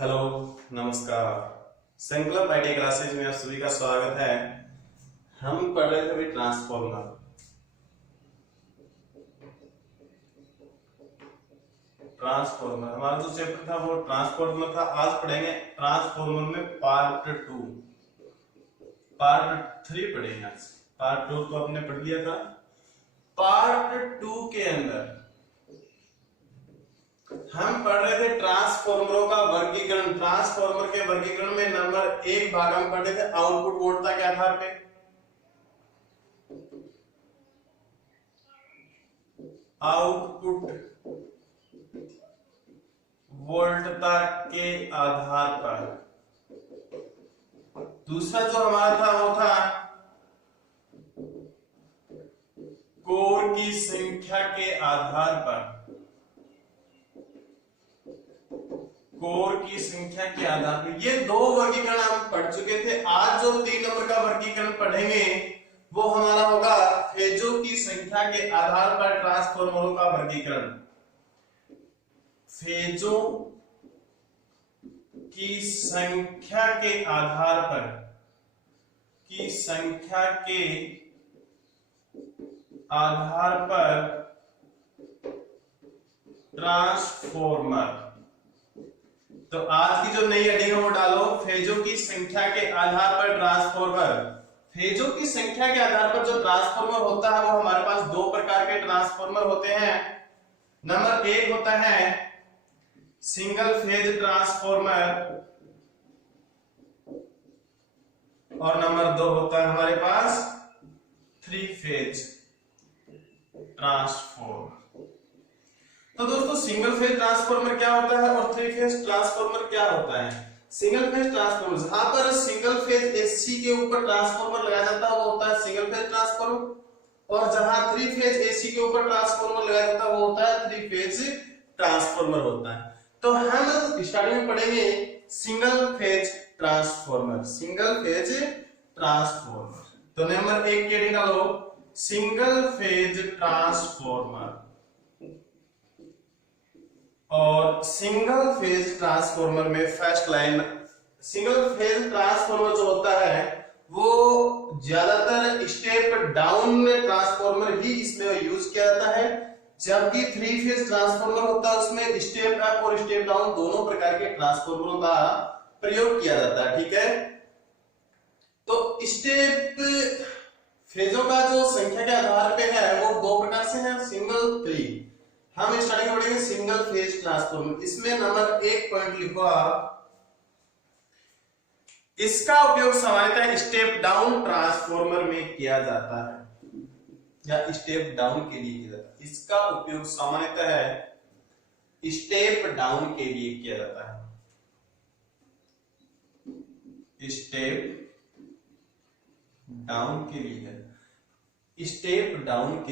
Hello, नमस्कार। संकल्प IT classes में आप सभी का स्वागत है। हम पढ़ रहे थे अभी ट्रांसफॉर्मर। हमारा जो चैप्टर था वो ट्रांसफॉर्मर था। आज पढ़ेंगे ट्रांसफॉर्मर में पार्ट 2। पार्ट 3 पढ़ेंगे आज। पार्ट 2 तो आपने पढ़ लिया था। पार्ट 2 के अंदर हम पढ़ रहे थे ट्रांसफॉर्मरों का वर्गीकरण। ट्रांसफॉर्मर के वर्गीकरण में नंबर 1 भाग हम पढ़ रहे थे आउटपुट वोल्टता के आधार पे। आउटपुट वोल्टता के आधार पर। दूसरा जो हमारा था वो था कोर की संख्या के आधार पर। कोर की संख्या के आधार पर ये दो वर्गीकरण हम पढ़ चुके थे। आज जो 3 नंबर का वर्गीकरण पढ़ेंगे वो हमारा होगा फेजों की संख्या के आधार पर ट्रांसफॉर्मरों का वर्गीकरण। फेजों की संख्या के आधार पर ट्रांसफॉर्मर। तो आज की जो नई हेडिंग है वो डालो, फेजों की संख्या के आधार पर ट्रांसफॉर्मर। फेजों की संख्या के आधार पर जो ट्रांसफॉर्मर होता है वो हमारे पास 2 प्रकार के ट्रांसफॉर्मर होते हैं। नंबर 1 होता है सिंगल फेज ट्रांसफॉर्मर और नंबर 2 होता है हमारे पास 3 फेज ट्रांसफॉर्मर। तो दोस्तों सिंगल फेज ट्रांसफॉर्मर क्या होता है और 3 फेज ट्रांसफॉर्मर क्या होता है? सिंगल फेज ट्रांसफॉर्मर जहां पर सिंगल फेज एसी के ऊपर ट्रांसफॉर्मर लगाया जाता है वो होता है सिंगल फेज ट्रांसफॉर्मर, और जहां 3 फेज एसी के ऊपर ट्रांसफॉर्मर लगाया जाता है वो होता है 3 फेज ट्रांसफॉर्मर होता है। तो हम स्टार्टिंग में पढ़ेंगे single phase transformer. Single phase transformer तो नंबर 1 के लिए डालो सिंगल फेज ट्रांसफॉर्मर। और सिंगल फेज ट्रांसफॉर्मर में first line, single phase transformer जो होता है वो ज्यादातर स्टेप डाउन ट्रांसफॉर्मर ही इसमें यूज किया जाता है, जबकि 3 फेज ट्रांसफॉर्मर होता है उसमें स्टेप अप और स्टेप डाउन दोनों प्रकार के ट्रांसफॉर्मरों का प्रयोग किया जाता है। ठीक है, तो स्टेप फेजों का जो संख्या के आधार पे है वो 2 प्रकार से है, सिंगल 3। हम स्टार्टिंग में पढ़ेंगे सिंगल फेज ट्रांसफॉर्मर। इसमें नंबर 1 पॉइंट लिखो आप, इसका उपयोग सामान्यतः स्टेप डाउन ट्रांसफॉर्मर में किया जाता है या स्टेप डाउन के लिए किया जाता है। इसका उपयोग सामान्यतः स्टेप डाउन के लिए किया जाता है। स्टेप डाउन के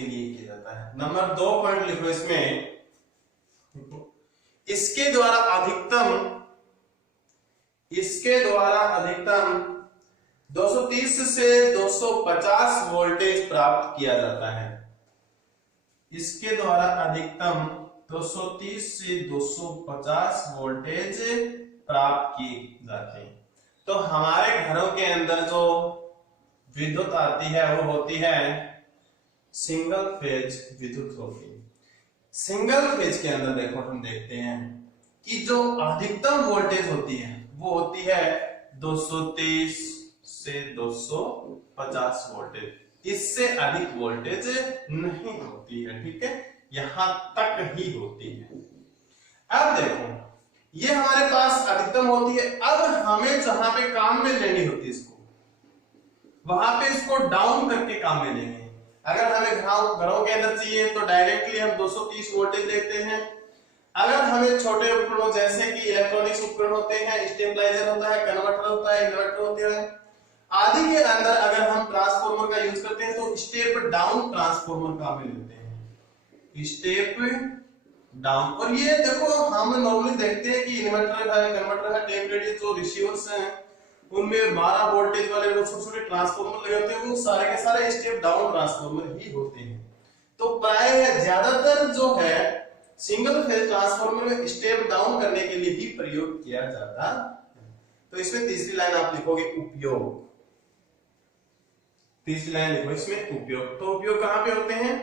लिए किया जाता है। नंबर 2 पॉइंट लिखो इसमें, इसके द्वारा अधिकतम 230 से 250 वोल्टेज प्राप्त किया जाता है। इसके द्वारा अधिकतम 230 से 250 वोल्टेज प्राप्त किए जाते हैं। तो हमारे घरों के अंदर जो विद्युत आती है वो होती है सिंगल फेज विद्युत होती है। सिंगल फेज के अंदर देखो हम देखते हैं कि जो अधिकतम वोल्टेज होती है वो होती है 230 से 250 वोल्टेज। इससे अधिक वोल्टेज नहीं होती है। ठीक है, यहां तक ही होती है। अब देखो ये हमारे पास अधिकतम होती है। अब हमें जहां पे काम में लेनी होती है इसको, वहां पे इसको डाउन करके काम में लेंगे। अगर हमें घरों के अंदर चाहिए तो डायरेक्टली हम 230 वोल्टेज देखते हैं। अगर हमें छोटे उपकरणों जैसे कि इलेक्ट्रॉनिक्स उपकरण होते हैं, स्टेबलाइजर होता है, कन्वर्टर होता है, इन्वर्टर होते हैं आदि के अंदर अगर हम ट्रांसफॉर्मर का यूज करते हैं तो स्टेप डाउन ट्रांसफॉर्मर का हम लेते हैं। Step down. और ये देखो हम नॉर्मली देखते हैं कि इन्वर्टर है, कन्वर्टर है, टेप रेडियो जो रिसीवर्स हैं उनमें 12 वोल्टेज वाले वो छोटे-छोटे ट्रांसफॉर्मर लगे होते हैं, वो सारे के सारे स्टेप डाउन ट्रांसफॉर्मर ही होते हैं। तो प्राय ज्यादातर जो है सिंगल फेज ट्रांसफार्मर में स्टेप डाउन करने के लिए भी प्रयोग किया जाता है। तो इसमें तीसरी लाइन आप लिखोगे उपयोग, तीसरी लाइन लिखो इसमें उपयोग। तो उपयोग कहां पे होते हैं,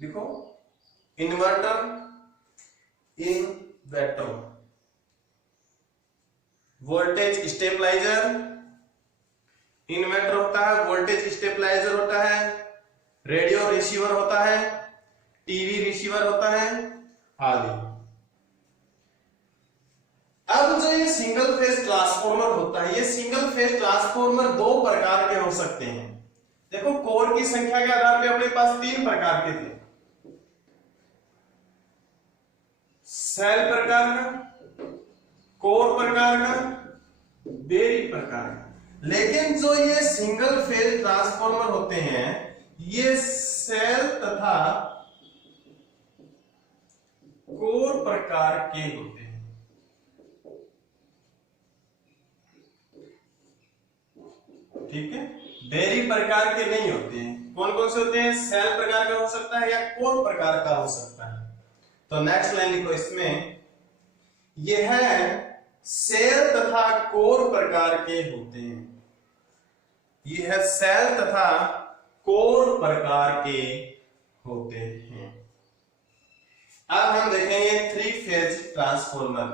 लिखो inverter, inverter, voltage stabiliser, inverter होता है, वोल्टेज स्टेबलाइजर होता है, रेडियो रिसीवर होता है, टीवी रिसीवर होता है आदि। अब जो ये सिंगल फेज ट्रांसफार्मर होता है, ये सिंगल फेज ट्रांसफार्मर दो प्रकार के हो सकते हैं। देखो कोर की संख्या के आधार पे अपने पास तीन प्रकार के थे, सेल प्रकार का, कोर प्रकार का, बेरी प्रकार का। लेकिन जो ये सिंगल फेज ट्रांसफार्मर होते हैं ये सेल तथा कोर प्रकार के होते हैं। ठीक है, बेरी प्रकार के नहीं होते हैं। कौन कौन से होते हैं, सेल प्रकार का हो सकता है या कोर प्रकार का हो सकता है। तो नेक्स्ट लाइन लिखो इसमें, यह सेल तथा कोर प्रकार के होते हैं, यह सेल तथा कोर प्रकार के होते हैं। अब हम देखेंगे थ्री फेज ट्रांसफार्मर।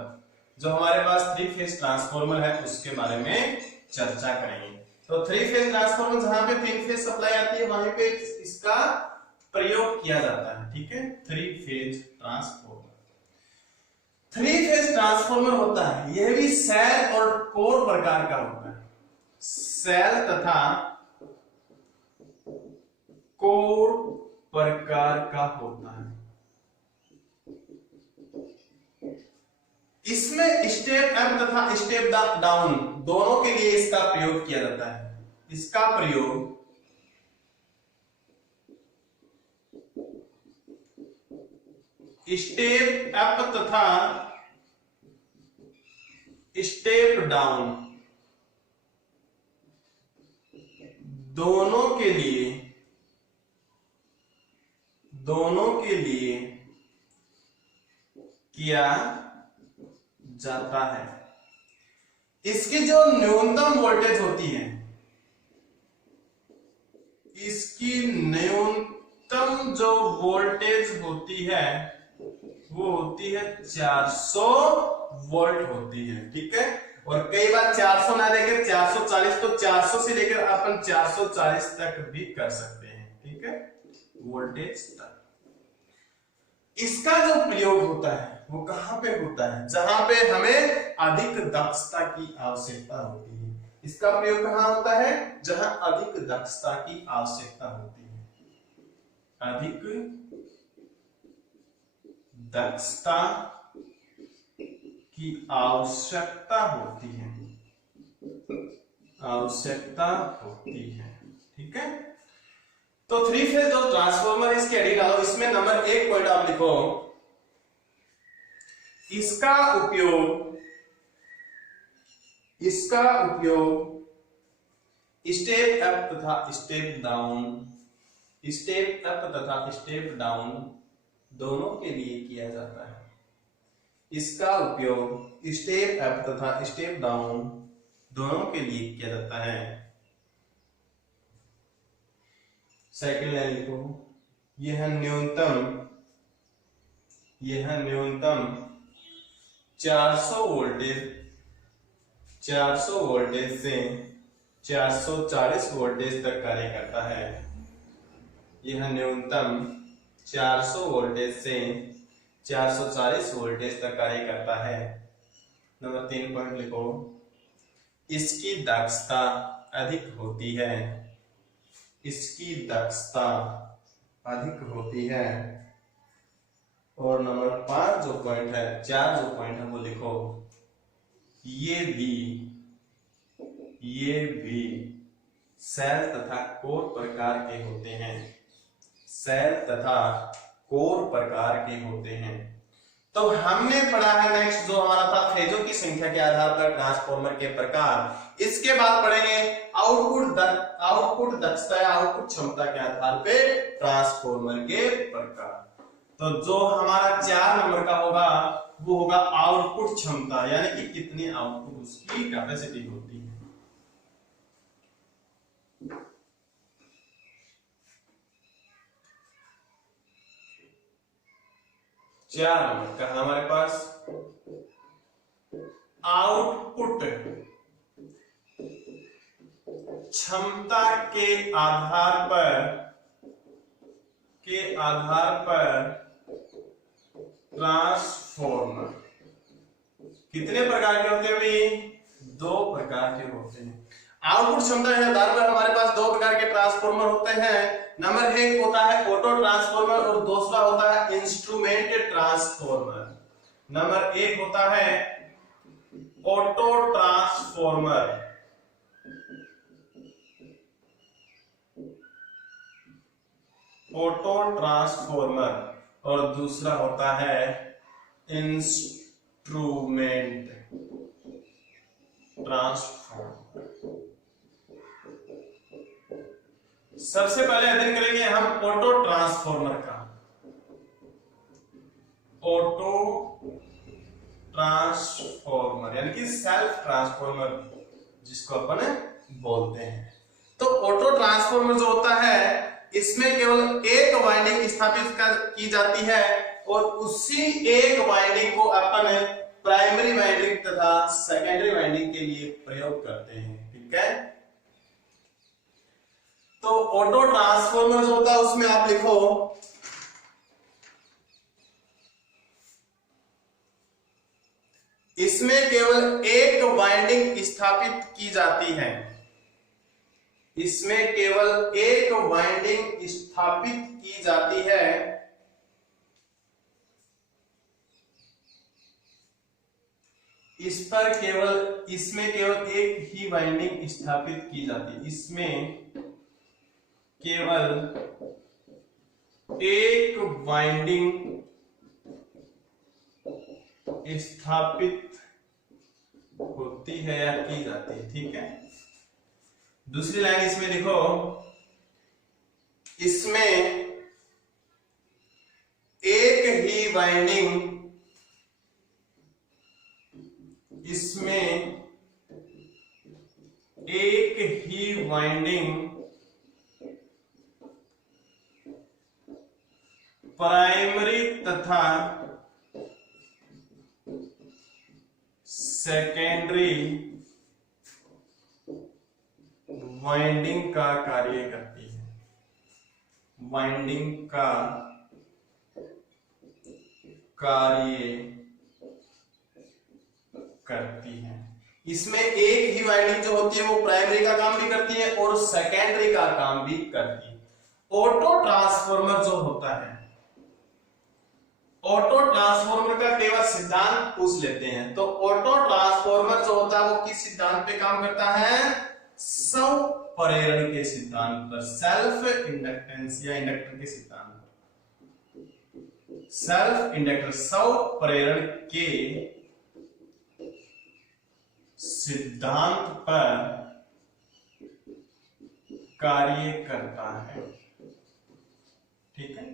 जो हमारे पास थ्री फेज ट्रांसफार्मर है उसके बारे में चर्चा करेंगे। तो थ्री फेज ट्रांसफार्मर जहां पे तीन फेज सप्लाई आती है वहीं पे इसका प्रयोग किया जाता है। ठीक है, three phase transformer, three phase transformer होता है, यह भी सेल और कोर प्रकार का होता है। सेल तथा कोर प्रकार का होता है। इसमें स्टेप अप तथा स्टेप डाउन दोनों के लिए इसका प्रयोग किया जाता है। इसका प्रयोग स्टेप अप तथा स्टेप डाउन दोनों के लिए किया जाता है। इसकी जो न्यूनतम वोल्टेज होती है, इसकी न्यूनतम जो वोल्टेज होती है वो होती है 400 वोल्ट होती है। ठीक है, और कई बार 400 ना देकर 440, तो 400 से लेकर अपन 440 तक भी कर सकते हैं। ठीक है, वोल्टेज तक। इसका जो प्रयोग होता है वो कहां पे होता है, जहां पे हमें अधिक दक्षता की आवश्यकता होती है। इसका प्रयोग कहां होता है, जहां अधिक दक्षता की आवश्यकता होती है। अधिक दक्षता की आवश्यकता होती है, आवश्यकता होती है। ठीक है, तो थ्री फेज जो ट्रांसफार्मर इसके एडी डालो, इसमें नंबर 1 पॉइंट आप लिखो, इसका उपयोग स्टेप अप तथा स्टेप डाउन, स्टेप अप तथा स्टेप डाउन दोनों के लिए किया जाता है। इसका उपयोग स्टेप अप तथा स्टेप डाउन दोनों के लिए किया जाता है। सेकंड लाइन लिखो, यह न्यूनतम 400 वोल्टेज से 440 वोल्टेज तक कार्य करता है। यह न्यूनतम 400 वोल्टेज से 440 वोल्टेज तक कार्य करता है। नंबर 3 पॉइंट लिखो, इसकी दक्षता अधिक होती है, इसकी दक्षता अधिक होती है। और नंबर 5 जो पॉइंट है, 4 जो पॉइंट है वो लिखो, ये भी सेल तथा कोर प्रकार के होते हैं, सेल तथा कोर प्रकार के होते हैं। तो हमने पढ़ा है नेक्स्ट जो हमारा था फेजों की संख्या के आधार पर ट्रांसफार्मर के प्रकार। इसके बाद पढ़ेंगे आउटपुट दक्षता या आउटपुट क्षमता के आधार पर ट्रांसफार्मर के प्रकार। तो जो हमारा 4 नंबर का होगा वो होगा आउटपुट क्षमता, यानी कि कितनी आउटपुट उसकी कैपेसिटी होती है। चार नंबर का हमारे पास आउटपुट क्षमता के आधार पर ट्रांसफॉर्मर कितने प्रकार के होते हैं भाई? 2 प्रकार के होते हैं। आउटपुट क्षमता के आधार पर हमारे पास 2 प्रकार के ट्रांसफॉर्मर होते हैं। नंबर 1 होता है ऑटो ट्रांसफॉर्मर और दूसरा होता है इंस्ट्रूमेंट ट्रांसफॉर्मर। नंबर 1 होता है ऑटो ट्रांसफॉर्मर, और दूसरा होता है इंस्ट्रूमेंट ट्रांसफॉर्मर। सबसे पहले अध्ययन करेंगे हम ऑटो ट्रांसफॉर्मर का। ऑटो ट्रांसफॉर्मर यानी कि सेल्फ ट्रांसफॉर्मर जिसको अपन बोलते हैं। तो ऑटो ट्रांसफॉर्मर जो होता है इसमें केवल एक वाइंडिंग स्थापित की जाती है और उसी एक वाइंडिंग को अपन प्राइमरी वाइंडिंग तथा सेकेंडरी वाइंडिंग के लिए प्रयोग करते हैं। ठीक है, तो ऑटो ट्रांसफॉर्मर जो होता है उसमें आप लिखो इसमें केवल एक वाइंडिंग स्थापित की जाती है। इसमें केवल एक वाइंडिंग स्थापित की जाती है। इसमें केवल एक ही वाइंडिंग स्थापित की जाती है। इसमें केवल एक वाइंडिंग स्थापित होती है या की जाती है। ठीक है, दूसरी लाइन इसमें लिखो इसमें एक ही वाइंडिंग प्राइमरी तथा सेकेंडरी वाइंडिंग का कार्य करती है। वाइंडिंग का कार्य करती है। इसमें एक ही वाइंडिंग जो होती है वो प्राइमरी का काम भी करती है और सेकेंडरी का काम भी करती है। ऑटो ट्रांसफॉर्मर जो होता है, ऑटो ट्रांसफॉर्मर का केवल सिद्धांत पूछ लेते हैं। तो ऑटो ट्रांसफॉर्मर जो होता है वो किस सिद्धांत पे काम करता है? स्व प्रेरण के सिद्धांत पर, सेल्फ इंडक्टेंस या इंडक्टर के सिद्धांत पर। सेल्फ इंडक्टर स्व प्रेरण के सिद्धांत पर कार्य करता है। ठीक है,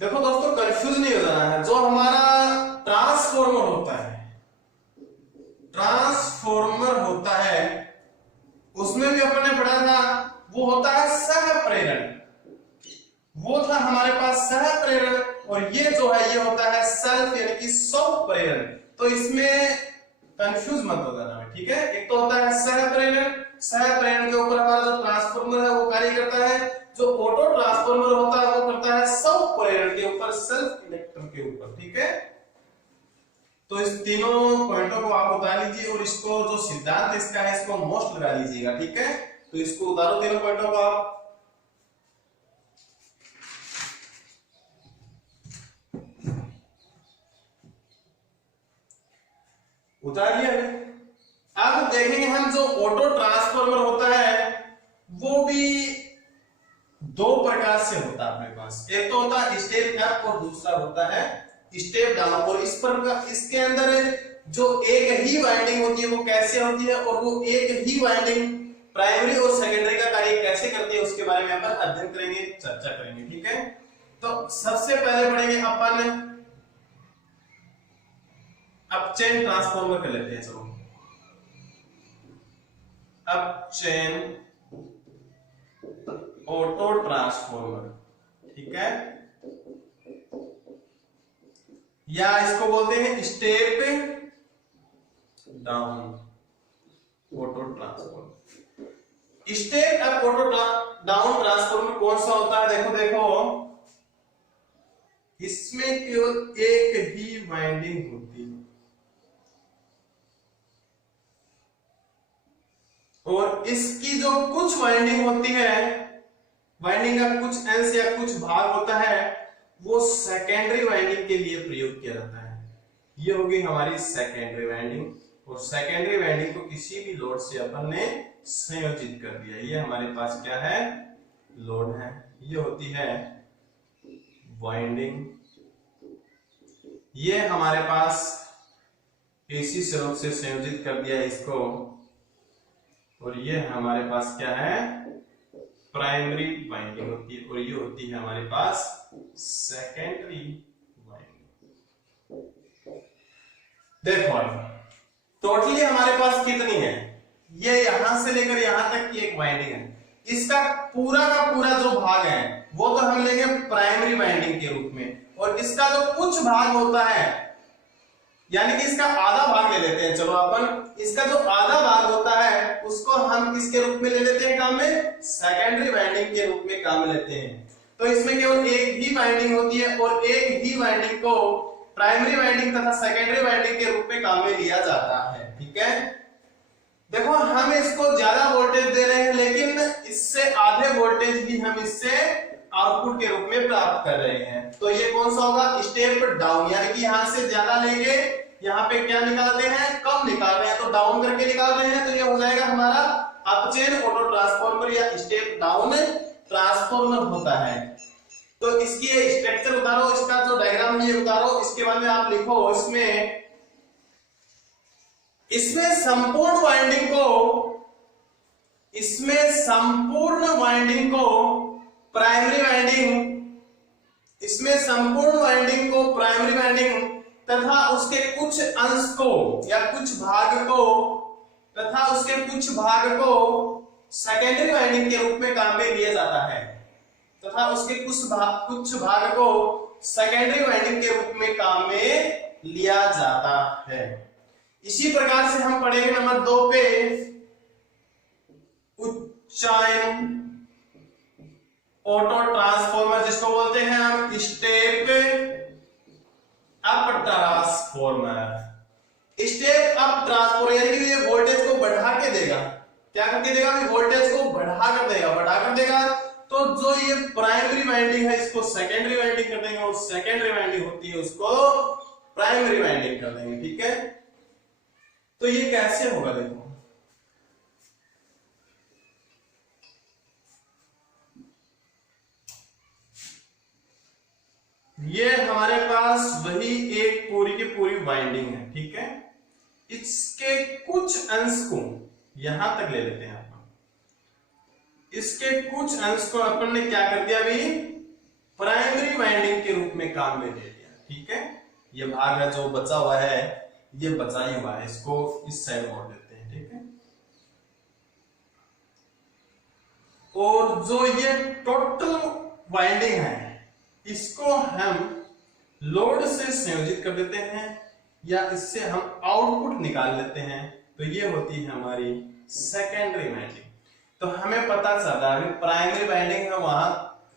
देखो दोस्तों कंफ्यूज नहीं हो जाना है। जो हमारा ट्रांसफॉर्मर होता है उसमें भी अपन ने पढ़ा था वो होता है सह प्रेरण। वो था हमारे पास सह प्रेरण और ये जो है ये होता है सेल्फ यानी कि स्व प्रेरण। तो इसमें कंफ्यूज मत हो जाना है। ठीक है, एक तो होता है सह प्रेरण के ऊपर हमारा जो ट्रांसफॉर्मर है वो कार्य करता है। जो ऑटो ट्रांसफॉर्मर होता है वो करता है स्व प्रेरण के ऊपर, सेल्फ इंडक्टर के ऊपर। ठीक है, तो इस तीनों पॉइंटों को आप उतार लीजिए और इसको जो सिद्धांत इसका है इसको मोस्ट लगा लीजिएगा। ठीक है, तो इसको उतारो तीनों पॉइंटों को आप। उतार लिया है। अब देखेंगे हम जो ऑटो ट्रांसफॉर्मर होता है वो भी दो प्रकार से होता है अपने पास। एक तो होता है स्टेप अप और दूसरा होता है स्टेप डाउन। और इसके अंदर जो एक ही वाइंडिंग होती है वो कैसे होती है और वो एक ही वाइंडिंग प्राइमरी और सेकेंडरी का कार्य कैसे करती है उसके बारे में अपन अध्ययन करेंगे, चर्चा करेंगे। ठीक है, तो सबसे पहले पढ़ेंगे अपन अब चेन ट्रांसफॉर्मर कर लेते हैं। चलो अब चेन ऑटो ट्रांसफॉर्मर, ठीक है, या इसको बोलते हैं step down auto transformer. Step up auto down transformer कौन सा होता है? देखो देखो, इसमें केवल एक ही वाइंडिंग होती है और इसकी जो कुछ वाइंडिंग होती है, वाइंडिंग का कुछ अंश या कुछ भाग होता है, वो सेकेंडरी वाइंडिंग के लिए प्रयोग किया जाता है। ये होगी हमारी सेकेंडरी वाइंडिंग, और सेकेंडरी वाइंडिंग को किसी भी लोड से अपन ने संयोजित कर दिया। ये हमारे पास क्या है? लोड है। ये होती है वाइंडिंग। ये हमारे पास एसी स्रोत से संयोजित कर दिया इसको, और ये हमारे पास क्या है? प्राइमरी वाइंडिंग होती है, और ये होती है हमारे पास सेकेंडरी वाइंडिंग। देखो टोटली हमारे पास कितनी है? ये यहां से लेकर यहां तक की एक वाइंडिंग है। इसका पूरा का पूरा जो भाग है वो तो हम लेंगे प्राइमरी वाइंडिंग के रूप में, और इसका जो कुछ भाग होता है, यानी कि इसका आधा भाग ले लेते हैं। चलो अपन इसका जो आधा भाग होता है उसको हम किसके रूप में ले लेते हैं काम में? सेकेंडरी वाइंडिंग के रूप में काम लेते हैं। तो इसमें केवल एक ही वाइंडिंग होती है, और एक ही वाइंडिंग को प्राइमरी वाइंडिंग तथा सेकेंडरी वाइंडिंग के रूप में काम में लिया जाता है। ठीक है, देखो हम इसको ज्यादा वोल्टेज दे रहे हैं, लेकिन इससे आधे वोल्टेज भी हम इससे आउटपुट के रूप में प्राप्त कर रहे हैं। तो ये कौन सा होगा? स्टेप डाउन, यानी कि यहां से ज्यादा लेंगे, यहाँ पे क्या निकालते हैं? कम निकाल रहे हैं, तो डाउन करके निकाल रहे हैं, तो ये हो जाएगा हमारा अप चेन ऑटो ट्रांसफॉर्मर या स्टेप डाउन ट्रांसफॉर्मर होता है। तो इसकी स्ट्रक्चर उतारो, इसका जो डायग्राम है ये उतारो, इसके बाद में आप लिखो इसमें संपूर्ण वाइंडिंग को प्राइमरी वाइंडिंग तथा उसके कुछ अंश को या कुछ भाग को सेकेंडरी वाइंडिंग के रूप में काम में लिया जाता है, तथा उसके कुछ भाग को सेकेंडरी वाइंडिंग के रूप में काम में लिया जाता है। इसी प्रकार से हम पढ़ेंगे नंबर 2 पे उच्चायन ऑटो ट्रांसफॉर्मर, जिसको बोलते हैं हम step up transformer. Step up transformer यानी कि ये वोल्टेज को बढ़ा के देगा। क्या करके देगा? वोल्टेज को बढ़ा कर देगा। तो जो ये प्राइमरी वाइंडिंग है इसको सेकेंडरी वाइंडिंग कर देंगे, और सेकेंडरी वाइंडिंग होती है उसको प्राइमरी वाइंडिंग कर देंगे। ठीक है, तो ये कैसे होगा? देखो ये हमारे पास वही एक पूरी की पूरी वाइंडिंग है। ठीक है, इसके कुछ अंश को यहां तक ले लेते हैं अपन। इसके कुछ अंश को अपन ने क्या कर दिया? अभी प्राइमरी वाइंडिंग के रूप में काम में ले लिया। ठीक है, ये भाग है जो बचा हुआ है, ये बचा ही हुआ है, इसको इस साइड मोड़ देते हैं। ठीक है, और जो ये टोटल वाइंडिंग है इसको हम लोड से संयोजित कर देते हैं, या इससे हम आउटपुट निकाल लेते हैं। तो ये होती है हमारी सेकेंडरी वाइंडिंग। तो हमें पता चला अभी प्राइमरी वाइंडिंग है, वहां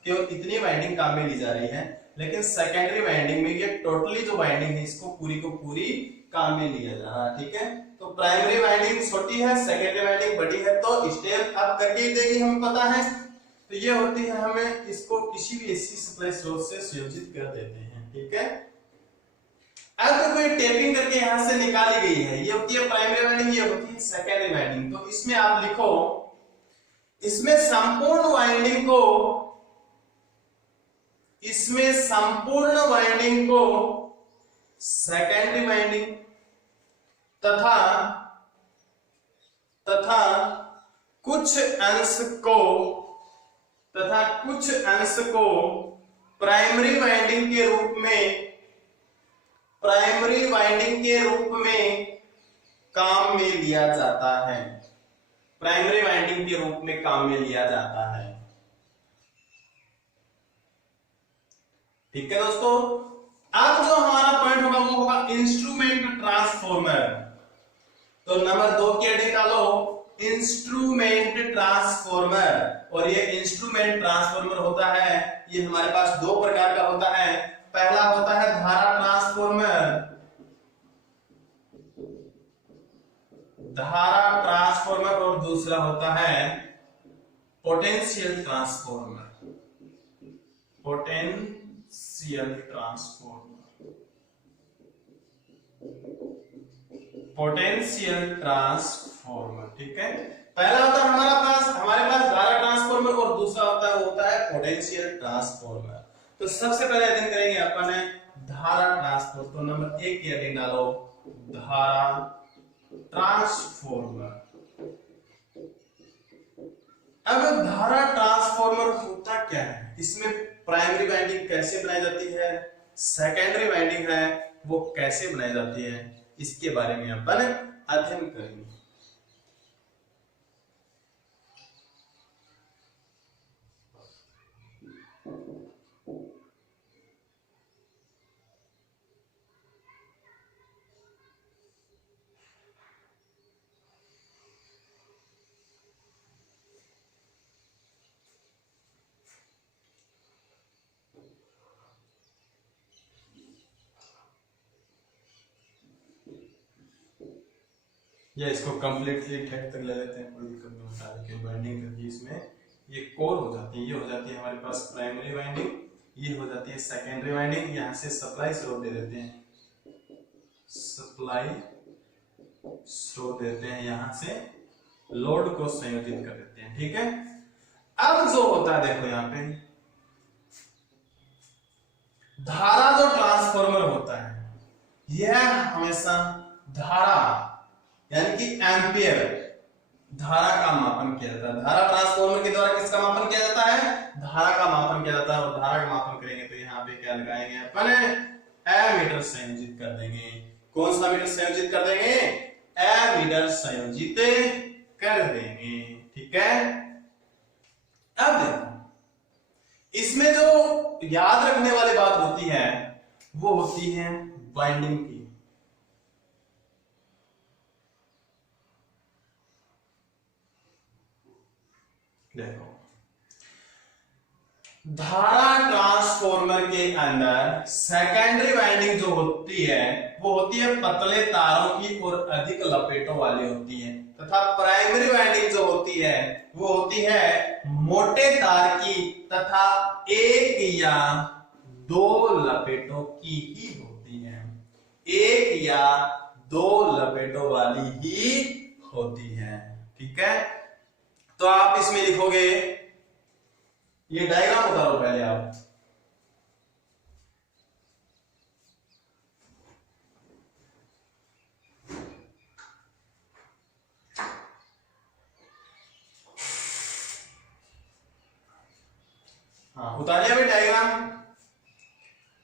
केवल इतनी वाइंडिंग काम में ली जा रही है, लेकिन सेकेंडरी वाइंडिंग में ये टोटली जो वाइंडिंग है इसको पूरी को पूरी काम में लिया जा रहा है। ठीक है, तो प्राइमरी वाइंडिंग छोटी है, सेकेंडरी वाइंडिंग बड़ी है, तो स्टेप अप करके ही देगी, हमें पता है। तो ये होती है, हमें इसको किसी भी एसी सप्लाई स्रोत से संयोजित कर देते हैं। ठीक है, अब तो कोई टेपिंग करके यहां से निकाली गई है, ये होती है प्राइमरी वाइंडिंग, ये होती है सेकेंडरी वाइंडिंग। तो इसमें आप लिखो, इसमें संपूर्ण वाइंडिंग को सेकेंडरी वाइंडिंग तथा कुछ अंश को प्राइमरी वाइंडिंग के रूप में काम में लिया जाता है। प्राइमरी वाइंडिंग के रूप में काम में लिया जाता है। ठीक है दोस्तों, अब जो हमारा पॉइंट होगा वो होगा इंस्ट्रूमेंट ट्रांसफॉर्मर। तो नंबर 2 की हेडिंग डालो इंस्ट्रूमेंट ट्रांसफॉर्मर। और ये इंस्ट्रूमेंट ट्रांसफॉर्मर होता है, ये हमारे पास 2 प्रकार का होता है। पहला होता है धारा ट्रांसफॉर्मर, और दूसरा होता है पोटेंशियल ट्रांसफॉर्मर। ठीक है, पहला होता है हमारे पास धारा ट्रांसफॉर्मर और दूसरा होता है पोटेंशियल ट्रांसफॉर्मर। तो सबसे पहले अध्ययन करेंगे अपन धारा ट्रांसफॉर्मर। तो नंबर 1 की अध्ययन डालो धारा ट्रांसफॉर्मर। अब धारा ट्रांसफॉर्मर होता क्या है, इसमें प्राइमरी वाइंडिंग कैसे बनाई जाती है, सेकेंडरी वाइंडिंग है वो कैसे बनाई जाती है, इसके बारे में अपन अध्ययन करेंगे। या इसको कंप्लीटली ठेठ तक ले लेते हैं, कोई दिक्कत नहीं होता है। लेकिन वाइंडिंग करके इसमें ये कोर हो जाती है, ये हो जाती है हमारे पास प्राइमरी वाइंडिंग, ये हो जाती है सेकेंडरी वाइंडिंग। यहाँ से सप्लाई स्रोत दे देते हैं, यहाँ से लोड को संयोजित कर देते हैं। ठीक है, अब जो होता है देखो यहाँ पे धारा जो ट्रांसफॉर्मर होता है यह हमेशा धारा यानी कि एम्पियर धारा का मापन किया जाता है। धारा ट्रांसफॉर्मर के द्वारा किसका मापन किया जाता है, धारा का मापन किया जाता है। और धारा का मापन करेंगे तो यहाँ पे क्या लगाएंगे अपन एमीटर संयोजित कर देंगे। कौन सा मीटर संयोजित कर देंगे, एमीटर संयोजित कर देंगे। ठीक है, अब देखो इसमें जो याद रखने वाली बात होती है वो होती है वाइंडिंग की। देखो धारा ट्रांसफॉर्मर के अंदर सेकेंडरी वाइंडिंग जो होती है वो होती है पतले तारों की और अधिक लपेटों वाली होती है, तथा प्राइमरी वाइंडिंग जो होती है वो होती है मोटे तार की तथा 1 या 2 लपेटों की ही होती है। 1 या 2 लपेटों वाली ही होती है। ठीक है, तो आप इसमें लिखोगे, ये डायग्राम उतारो पहले आप। हाँ, उतारिए अभी डायग्राम।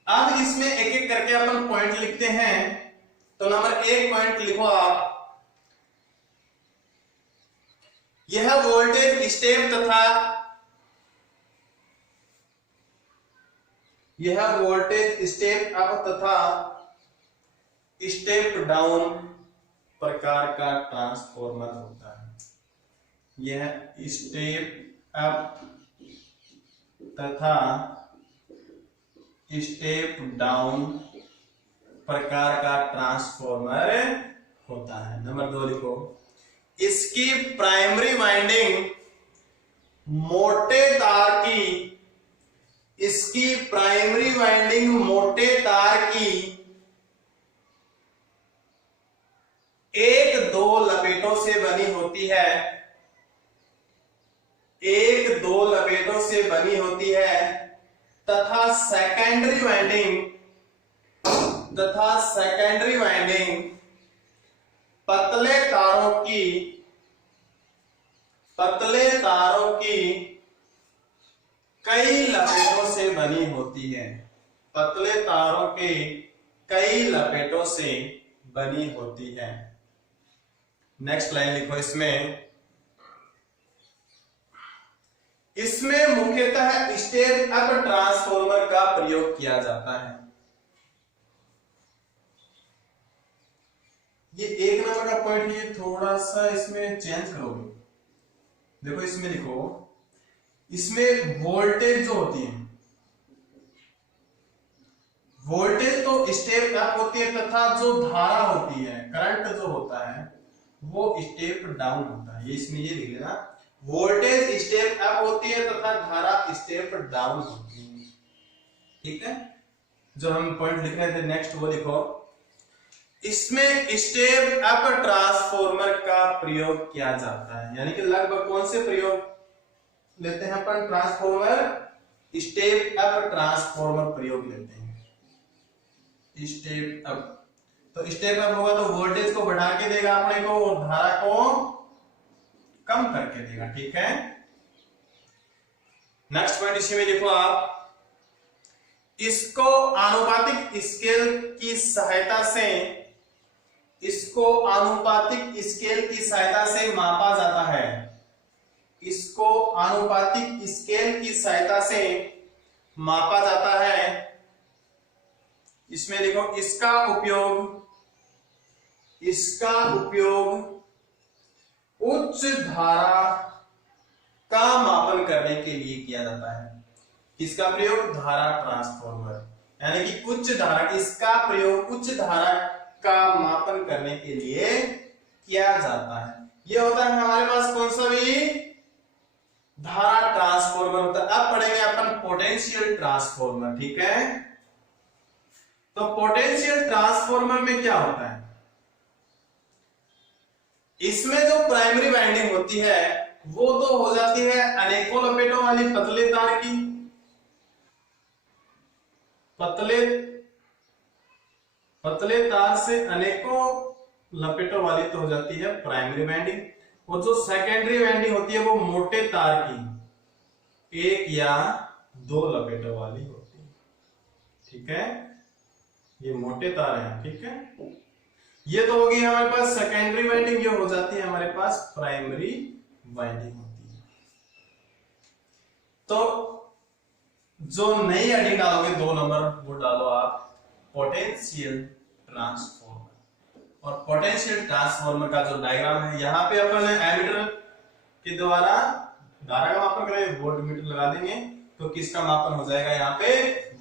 अब इसमें एक एक करके अपन पॉइंट लिखते हैं। तो नंबर 1 पॉइंट लिखो आप, यह वोल्टेज स्टेप अप तथा स्टेप डाउन प्रकार का ट्रांसफॉर्मर होता है। यह स्टेप अप तथा स्टेप डाउन प्रकार का ट्रांसफॉर्मर होता है। नंबर 2 लिखो, इसकी प्राइमरी वाइंडिंग मोटे तार की 1-2 लपेटों से बनी होती है। 1-2 लपेटों से बनी होती है तथा सेकेंडरी वाइंडिंग पतले तारों की कई लपेटों से बनी होती है। पतले तारों के कई लपेटों से बनी होती है। नेक्स्ट लाइन लिखो इसमें मुख्यतः स्टेप अप ट्रांसफॉर्मर का प्रयोग किया जाता है। ये एक नंबर का पॉइंट, ये थोड़ा सा इसमें चेंज करोगे। देखो इसमें लिखो, इसमें वोल्टेज जो होती है, वोल्टेज तो स्टेप अप होती है तथा जो धारा होती है, करंट जो होता है वो स्टेप डाउन होता है। ये इसमें ये लिख लेना, वोल्टेज स्टेप अप होती है तथा धारा स्टेप डाउन होती है। ठीक है, जो हम पॉइंट लिख रहे थे नेक्स्ट वो लिखो, इसमें स्टेप अप ट्रांसफॉर्मर का प्रयोग किया जाता है। यानी कि लगभग कौन से प्रयोग लेते हैं अपन? ट्रांसफॉर्मर, स्टेप अप ट्रांसफॉर्मर प्रयोग लेते हैं। स्टेप अप, तो स्टेप अप होगा तो वोल्टेज को बढ़ा के देगा अपने को और धारा को कम करके देगा। ठीक है, नेक्स्ट पॉइंट इसी में लिखो आप, इसको आनुपातिक स्केल की सहायता से, इसको आनुपातिक स्केल की सहायता से मापा जाता है। इसको आनुपातिक स्केल की सहायता से मापा जाता है। इसमें लिखो, इसका उपयोग उच्च धारा का मापन करने के लिए किया जाता है। किसका प्रयोग? धारा ट्रांसफॉर्मर, यानी कि उच्च धारा, इसका प्रयोग उच्च धारा का मापन करने के लिए किया जाता है। यह होता है हमारे पास कौन सा भी? धारा ट्रांसफॉर्मर होता है। अब पढ़ेंगे अपन पोटेंशियल ट्रांसफॉर्मर। ठीक है, तो पोटेंशियल ट्रांसफॉर्मर में क्या होता है? इसमें जो प्राइमरी वाइंडिंग होती है वो तो हो जाती है अनेकों लपेटों वाली पतले तार की, पतले तार से अनेकों लपेटों वाली तो हो जाती है प्राइमरी वाइंडिंग, और जो सेकेंडरी वाइंडिंग होती है वो मोटे तार की एक या दो लपेटों वाली होती है। ठीक है, ये मोटे तार हैं। ठीक है, ये तो होगी हमारे पास सेकेंडरी वाइंडिंग, जो हो जाती है हमारे पास प्राइमरी वाइंडिंग होती है। तो जो नई हेडिंग डालोगे 2 नंबर, वो डालो आप पोटेंशियल ट्रांसफॉर्मर। और पोटेंशियल ट्रांसफॉर्मर का जो डायग्राम है, यहाँ पे अपन एमीटर के द्वारा धारा का मापन करेंगे, वोल्टमीटर लगा देंगे तो किसका मापन हो जाएगा? यहाँ पे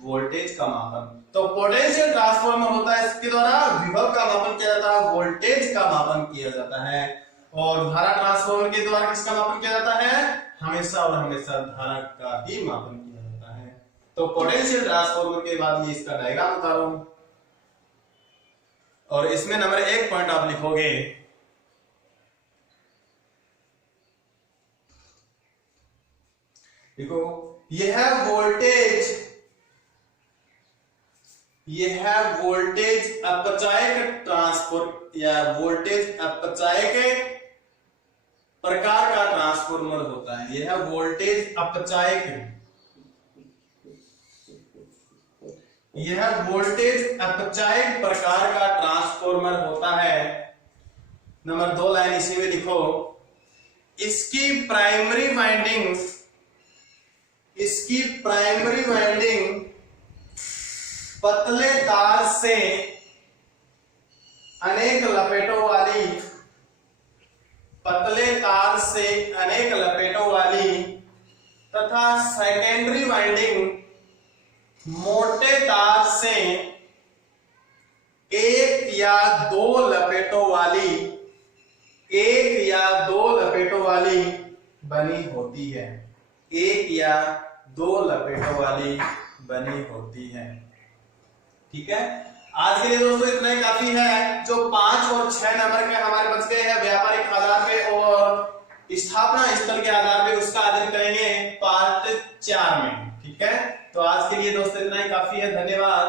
वोल्टेज का मापन। तो पोटेंशियल ट्रांसफॉर्मर होता है, इसके द्वारा विभव का मापन किया जाता है, वोल्टेज का मापन किया जाता है। और धारा ट्रांसफॉर्मर के द्वारा किसका मापन किया जाता है? हमेशा और हमेशा धारा का ही मापन किया जाता है। तो पोटेंशियल ट्रांसफॉर्मर के बाद ये इसका डायग्राम बता रहा हूं, और इसमें नंबर 1 पॉइंट आप लिखोगे, देखो यह वोल्टेज अपचायक ट्रांसफॉर्मर या वोल्टेज अपचायक प्रकार का ट्रांसफॉर्मर होता है। यह वोल्टेज अपचायक, यह वोल्टेज अपचायक प्रकार का ट्रांसफॉर्मर होता है। नंबर 2 लाइन इसी में लिखो, इसकी प्राइमरी वाइंडिंग पतले तार से अनेक लपेटों वाली तथा सेकेंडरी वाइंडिंग मोटे तार से एक या दो लपेटों वाली बनी होती है। एक या दो लपेटों वाली बनी होती है। ठीक है, आज के लिए दोस्तों इतना ही काफी है। जो 5 और 6 नंबर के हमारे बच गए हैं व्यापारिक आधार पे और स्थापना स्थल के आधार पे, उसका अध्ययन करेंगे पार्ट 4 में। ठीक है, तो आज के लिए दोस्तों इतना ही काफी है। धन्यवाद।